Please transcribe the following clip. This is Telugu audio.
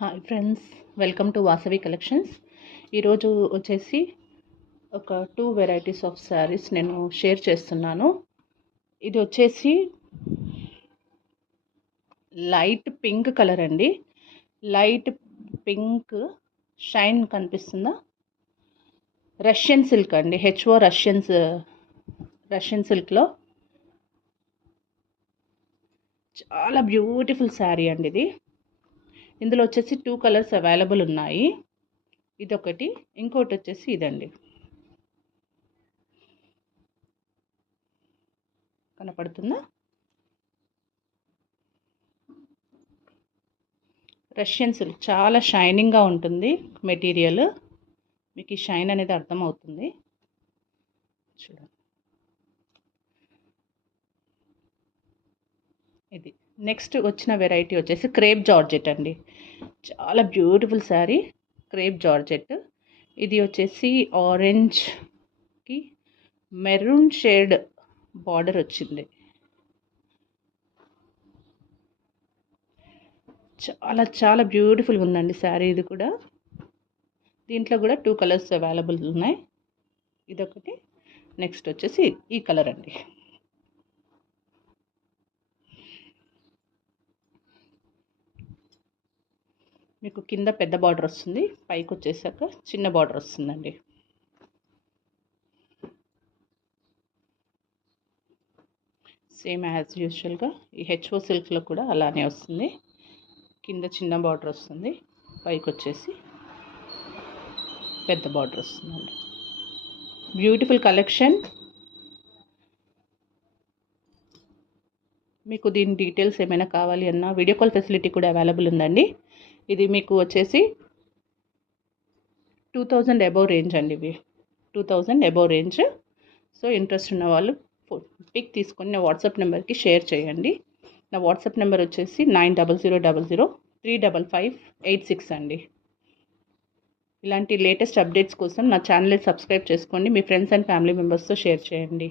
Hi friends, welcome to Vasavi collections. ఈరోజు వచ్చేసి ఒక 2 వెరైటీస్ ఆఫ్ శారీస్ నేను షేర్ చేస్తున్నాను. ఇది వచ్చేసి లైట్ పింక్ కలర్ అండి. లైట్ పింక్ షైన్ కనిపిస్తుందా? రష్యన్ సిల్క్ అండి, హెచ్ఓ రష్యన్ సిల్క్లో చాలా బ్యూటిఫుల్ శారీ అండి ఇది. ఇందులో వచ్చేసి 2 కలర్స్ అవైలబుల్ ఉన్నాయి. ఇదొకటి, ఇంకోటి వచ్చేసి ఇదండి. కనపడుతుందా? రష్యన్ సిల్క్ చాలా షైనింగ్గా ఉంటుంది మెటీరియల్. మీకు ఈ షైన్ అనేది అర్థమవుతుంది. చూడండి, ఇది నెక్స్ట్ వచ్చిన వెరైటీ వచ్చేసి క్రేప్ జార్జెట్ అండి. చాలా బ్యూటిఫుల్ శారీ, క్రేప్ జార్జెట్. ఇది వచ్చేసి ఆరెంజ్కి మెరూన్ షేడ్ బార్డర్ వచ్చింది. చాలా చాలా బ్యూటిఫుల్గా ఉందండి శారీ. ఇది కూడా, దీంట్లో కూడా 2 కలర్స్ అవైలబుల్ ఉన్నాయి. ఇదొకటి, నెక్స్ట్ వచ్చేసి ఈ కలర్ అండి. మీకు కింద పెద్ద బార్డర్ వస్తుంది, పైకి వచ్చేసాక చిన్న బార్డర్ వస్తుందండి. సేమ్ యాజ్ యూజువల్గా ఈ హెచ్ఓ సిల్క్లో కూడా అలానే వస్తుంది. కింద చిన్న బార్డర్ వస్తుంది, పైకి వచ్చేసి పెద్ద బార్డర్ వస్తుందండి. Beautiful collection. మీకు దీని డీటెయిల్స్ ఏమైనా కావాలి అన్నా వీడియో కాల్ ఫెసిలిటీ కూడా అవైలబుల్ ఉందండి. ఇది మీకు వచ్చేసి 2000 అబౌవ్ రేంజ్ అండి. ఇవి 2000 అబౌవ్ రేంజ్. సో ఇంట్రెస్ట్ ఉన్న వాళ్ళు పిక్ తీసుకొని నా వాట్సాప్ నెంబర్కి షేర్ చేయండి. నా వాట్సాప్ నెంబర్ వచ్చేసి 9000035586 అండి. ఇలాంటి లేటెస్ట్ అప్డేట్స్ కోసం నా ఛానల్ని సబ్స్క్రైబ్ చేసుకోండి. మీ ఫ్రెండ్స్ అండ్ ఫ్యామిలీ మెంబర్స్తో షేర్ చేయండి.